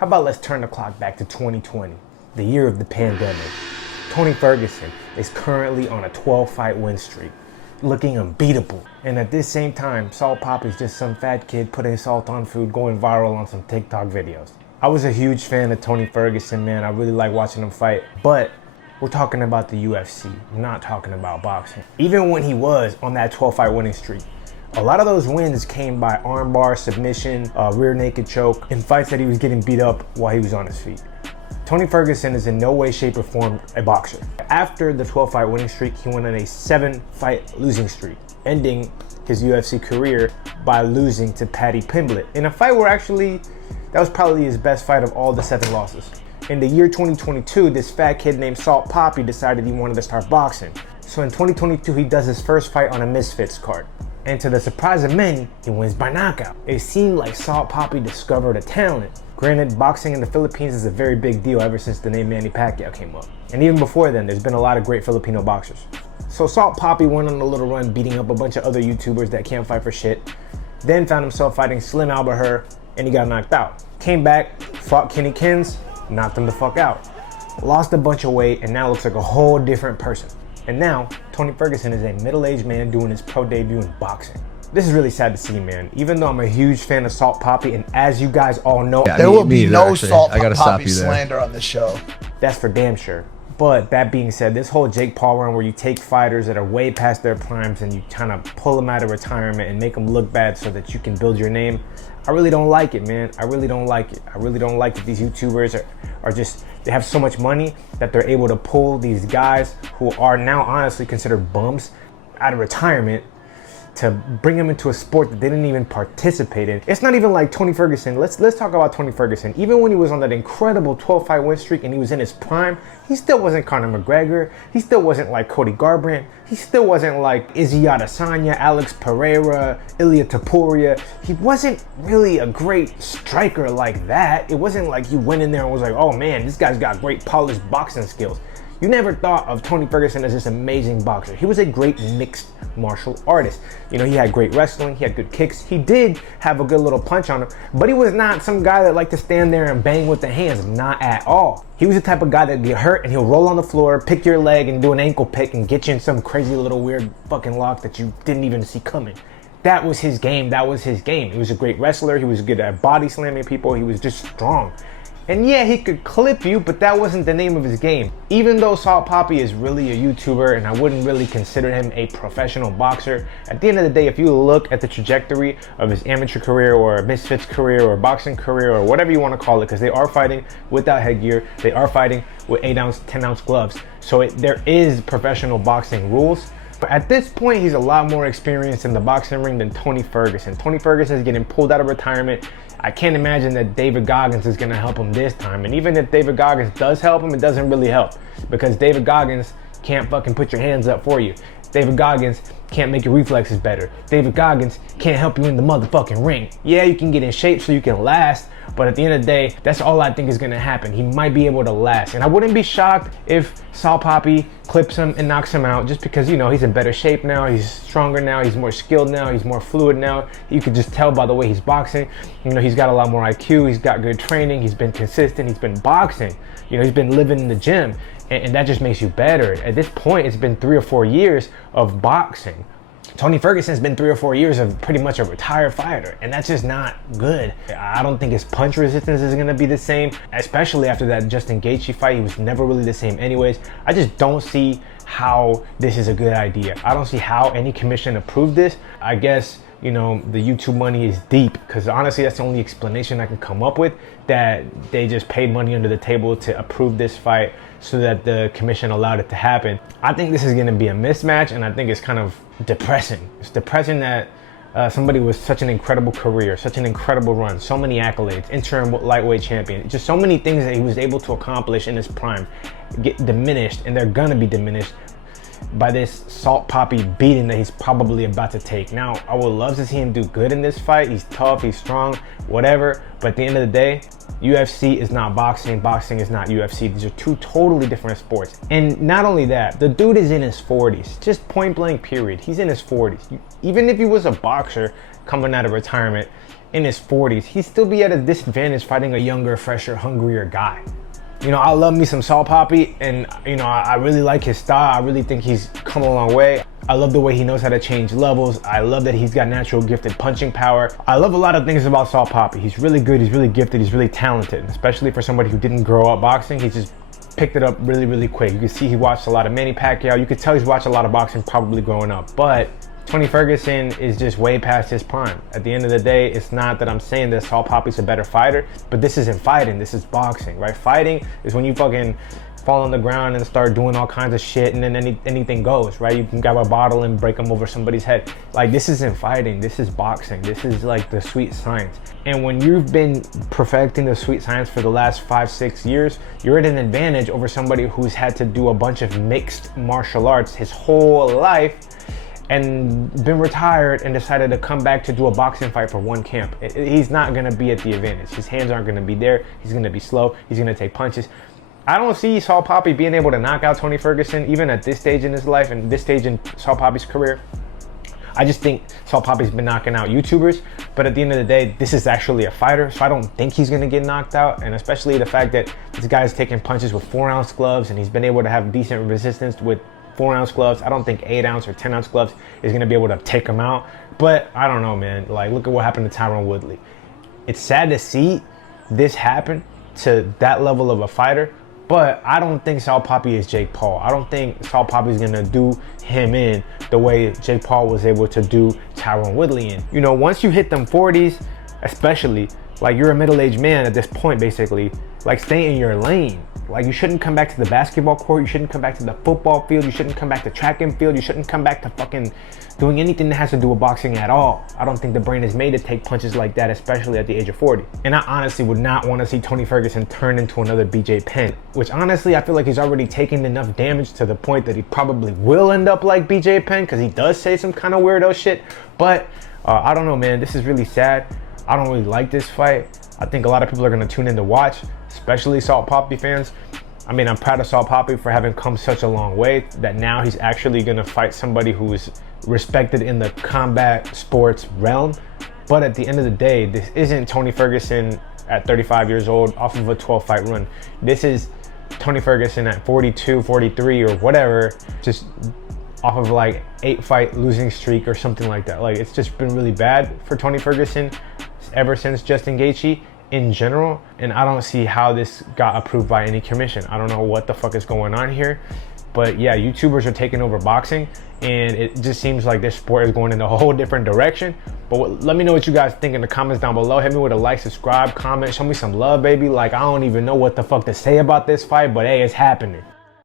How about let's turn the clock back to 2020, the year of the pandemic. Tony Ferguson is currently on a 12-fight win streak, looking unbeatable. And at this same time, Salt Papi's just some fat kid putting salt on food, going viral on some TikTok videos. I was a huge fan of Tony Ferguson, man. I really like watching him fight, but we're talking about the UFC, not talking about boxing. Even when he was on that 12-fight winning streak, a lot of those wins came by armbar, submission, rear naked choke, in fights that he was getting beat up while he was on his feet. Tony Ferguson is in no way, shape, or form a boxer. After the 12-fight winning streak, he went on a 7-fight losing streak, ending his UFC career by losing to Paddy Pimblett in a fight where actually, that was probably his best fight of all the 7 losses. In the year 2022, this fat kid named Salt Papi decided he wanted to start boxing. So in 2022, he does his first fight on a Misfits card. And to the surprise of many, he wins by knockout. It seemed like Salt Papi discovered a talent. Granted, boxing in the Philippines is a very big deal ever since the name Manny Pacquiao came up. And even before then, there's been a lot of great Filipino boxers. So Salt Papi went on a little run beating up a bunch of other YouTubers that can't fight for shit. Then found himself fighting Slim Albert, and he got knocked out. Came back, fought Kenny Kins, knocked him the fuck out. Lost a bunch of weight, and now looks like a whole different person. And now, Tony Ferguson is a middle-aged man doing his pro debut in boxing. This is really sad to see, man. Even though I'm a huge fan of Salt Papi, and as you guys all know, there will be no Salt Papi slander on the show. That's for damn sure. But that being said, this whole Jake Paul run where you take fighters that are way past their primes and you kind of pull them out of retirement and make them look bad so that you can build your name, I really don't like it, man. I really don't like it. I really don't like that these YouTubers are just, they have so much money that they're able to pull these guys who are now honestly considered bums out of retirement to bring them into a sport that they didn't even participate in. It's not even like Tony Ferguson. Let's talk about Tony Ferguson. Even when he was on that incredible 12-fight win streak and he was in his prime, he still wasn't Conor McGregor. He still wasn't like Cody Garbrandt. He still wasn't like Izzy Adesanya, Alex Pereira, Ilia Topuria. He wasn't really a great striker like that. It wasn't like you went in there and was like, oh man, this guy's got great polished boxing skills. You never thought of Tony Ferguson as this amazing boxer. He was a great mixed martial artist. You know, he had great wrestling, he had good kicks. He did have a good little punch on him, but he was not some guy that liked to stand there and bang with the hands, not at all. He was the type of guy that get hurt and he'll roll on the floor, pick your leg and do an ankle pick and get you in some crazy little weird fucking lock that you didn't even see coming. That was his game, that was his game. He was a great wrestler, he was good at body slamming people, he was just strong. And yeah, he could clip you, but that wasn't the name of his game. Even though Salt Papi is really a YouTuber and I wouldn't really consider him a professional boxer, at the end of the day, if you look at the trajectory of his amateur career or Misfits career or boxing career or whatever you want to call it, because they are fighting without headgear, they are fighting with 8-ounce, 10-ounce gloves. So there is professional boxing rules. But at this point, he's a lot more experienced in the boxing ring than Tony Ferguson. Tony Ferguson is getting pulled out of retirement. I can't imagine that David Goggins is going to help him this time. And even if David Goggins does help him, it doesn't really help. Because David Goggins can't fucking put your hands up for you. David Goggins can't make your reflexes better. David Goggins can't help you in the motherfucking ring. Yeah, you can get in shape so you can last, but at the end of the day, that's all I think is gonna happen. He might be able to last. And I wouldn't be shocked if Salt Papi clips him and knocks him out just because, you know, he's in better shape now, he's stronger now, he's more skilled now, he's more fluid now. You could just tell by the way he's boxing. You know, he's got a lot more IQ, he's got good training, he's been consistent, he's been boxing. You know, he's been living in the gym. And that just makes you better. At this point, it's been 3 or 4 years of boxing. Tony Ferguson's been 3 or 4 years of pretty much a retired fighter, and that's just not good. I don't think his punch resistance is gonna be the same, especially after that Justin Gaethje fight. He was never really the same anyways. I just don't see how this is a good idea. I don't see how any commission approved this. I guess, you know, the YouTube money is deep, because honestly, that's the only explanation I can come up with, that they just paid money under the table to approve this fight so that the commission allowed it to happen. I think this is gonna be a mismatch, and I think it's kind of depressing. It's depressing that somebody with such an incredible career, such an incredible run, so many accolades, interim lightweight champion, just so many things that he was able to accomplish in his prime get diminished, and they're gonna be diminished by this Salt Papi beating that he's probably about to take. Now, I would love to see him do good in this fight. He's tough, he's strong, whatever. But at the end of the day, UFC is not boxing, boxing is not UFC. These are two totally different sports. And not only that, the dude is in his 40s, just point blank period. He's in his 40s. Even if he was a boxer coming out of retirement, in his 40s, he'd still be at a disadvantage fighting a younger, fresher, hungrier guy. You know, I love me some Salt Papi, and you know, I really like his style. I really think he's come a long way. I love the way he knows how to change levels. I love that he's got natural gifted punching power. I love a lot of things about Salt Papi. He's really good, he's really gifted, he's really talented, especially for somebody who didn't grow up boxing. He just picked it up really, really quick. You can see he watched a lot of Manny Pacquiao. You could tell he's watched a lot of boxing probably growing up, but Tony Ferguson is just way past his prime. At the end of the day, it's not that I'm saying that Salt Papi's a better fighter, but this isn't fighting, this is boxing, right? Fighting is when you fucking fall on the ground and start doing all kinds of shit, and then anything goes, right? You can grab a bottle and break them over somebody's head. Like, this isn't fighting, this is boxing. This is like the sweet science. And when you've been perfecting the sweet science for the last 5-6 years, you're at an advantage over somebody who's had to do a bunch of mixed martial arts his whole life and been retired and decided to come back to do a boxing fight for one camp. He's not gonna be at the advantage. His hands aren't gonna be there. He's gonna be slow. He's gonna take punches. I don't see Salt Papi being able to knock out Tony Ferguson, even at this stage in his life and this stage in Salt Papi's career. I just think Salt Papi's been knocking out YouTubers, but at the end of the day, this is actually a fighter, so I don't think he's gonna get knocked out, and especially the fact that this guy's taking punches with 4-ounce gloves and he's been able to have decent resistance with 4-ounce gloves. I don't think 8-ounce or 10-ounce gloves is gonna be able to take him out, but I don't know, man. Like, look at what happened to Tyron Woodley. It's sad to see this happen to that level of a fighter, but I don't think Salt Papi is Jake Paul. I don't think Salt Papi is gonna do him in the way Jake Paul was able to do Tyron Woodley in. You know, once you hit them 40s, especially, like, you're a middle-aged man at this point, basically, like, stay in your lane. Like, you shouldn't come back to the basketball court, you shouldn't come back to the football field, you shouldn't come back to track and field, you shouldn't come back to fucking doing anything that has to do with boxing at all. I don't think the brain is made to take punches like that, especially at the age of 40. And I honestly would not want to see Tony Ferguson turn into another BJ Penn, which honestly, I feel like he's already taken enough damage to the point that he probably will end up like BJ Penn, because he does say some kind of weirdo shit. But I don't know, man, this is really sad. I don't really like this fight. I think a lot of people are gonna tune in to watch, especially Salt Papi fans. I mean, I'm proud of Salt Papi for having come such a long way that now he's actually gonna fight somebody who is respected in the combat sports realm. But at the end of the day, this isn't Tony Ferguson at 35 years old off of a 12-fight run. This is Tony Ferguson at 42, 43 or whatever, just off of like 8-fight losing streak or something like that. Like, it's just been really bad for Tony Ferguson ever since Justin Gaethje in general, and I don't see how this got approved by any commission. I don't know what the fuck is going on here, but yeah, YouTubers are taking over boxing, and it just seems like this sport is going in a whole different direction. But let me know what you guys think in the comments down below. Hit me with a like, subscribe, comment, show me some love, baby. Like, I don't even know what the fuck to say about this fight, but hey, it's happening.